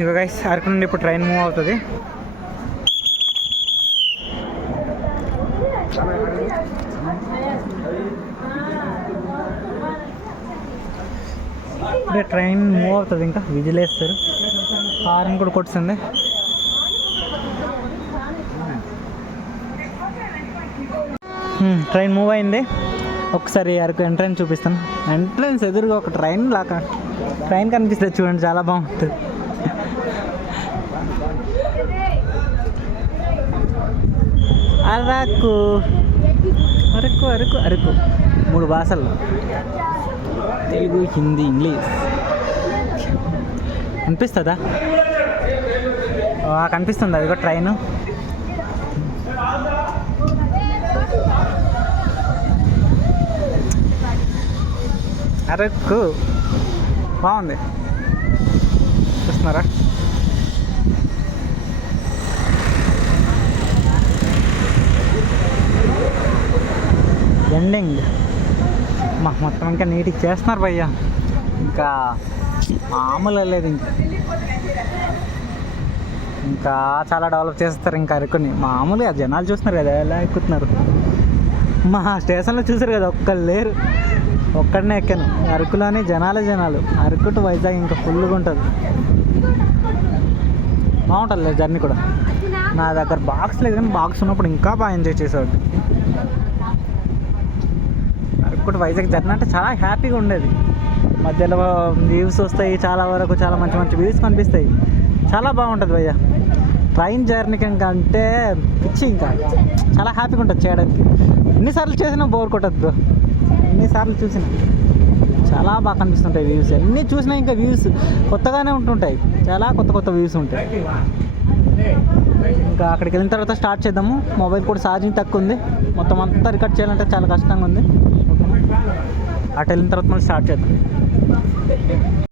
ఇక గైస్ అరకు నుండి ఇప్పుడు ట్రైన్ మూవ్ అవుతుంది. ఇప్పుడే ట్రైన్ మూవ్ అవుతుంది, ఇంకా విజిల్ వేస్తారు, హార్న్ కూడా కొడుతుంది. ట్రైన్ మూవ్ అయింది. ఒకసారి అరకు ఎంట్రన్స్ చూపిస్తాను. ఎంట్రన్స్ ఎదురుగా ఒక ట్రైన్ కనిపిస్తుంది చూడండి, చాలా బాగుంటుంది. అరకు అరకు అరకు అరకు 3 భాషలు, తెలుగు, హిందీ, ఇంగ్లీష్. కనిపిస్తుందా? కనిపిస్తుంది, అది కూడా ట్రైను. అరకు బాగుంది, చూస్తున్నారా? ఎండింగ్ మొత్తం ఇంకా నీట్గా చేస్తున్నారు భయ్య, ఇంకా మామూలు లేదు. ఇంకా చాలా డెవలప్ చేస్తారు ఇంకా అరకుని. మామూలుగా జనాలు చూస్తున్నారు కదా ఎలా ఎక్కుతున్నారు. మా స్టేషన్లో చూసారు కదా, ఒక్కళ్ళు లేరు, ఒక్కడనే ఎక్కాను. అరకులోనే జనాలు. అరకు టు వైజాగ్ ఇంకా ఫుల్గా ఉంటుంది, బాగుంటుంది లేదు జర్నీ కూడా. నా దగ్గర బాక్స్ లేదు, కానీ బాక్స్ ఉన్నప్పుడు ఇంకా బాగా ఎంజాయ్ చేసేవాడు. అరకు టు వైజాగ్ జర్నీ అంటే చాలా హ్యాపీగా ఉండేది. మధ్యలో వ్యూస్ వస్తాయి, చాలా వరకు చాలా మంచి మంచి వ్యూస్ కనిపిస్తాయి, చాలా బాగుంటుంది భయ్య. ట్రైన్ జర్నీ కంటే పిచ్చి, ఇంకా చాలా హ్యాపీగా ఉంటుంది చేయడానికి. ఎన్నిసార్లు చేసినా బోర్ కొట్టదు బ్రో, ఎన్నిసార్లు చూసినా చాలా బాగా కనిపిస్తుంటాయి వ్యూస్. ఎన్ని చూసినా ఇంకా వ్యూస్ కొత్తగానే ఉంటుంటాయి, చాలా కొత్త వ్యూస్ ఉంటాయి. ఇంకా అక్కడికి వెళ్ళిన తర్వాత స్టార్ట్ చేద్దాము. మొబైల్ కూడా ఛార్జింగ్ తక్కువ ఉంది, మొత్తం అంతా రికార్డ్ చేయాలంటే చాలా కష్టంగా ఉంది. అటు వెళ్ళిన తర్వాత మళ్ళీ స్టార్ట్ చేద్దాం.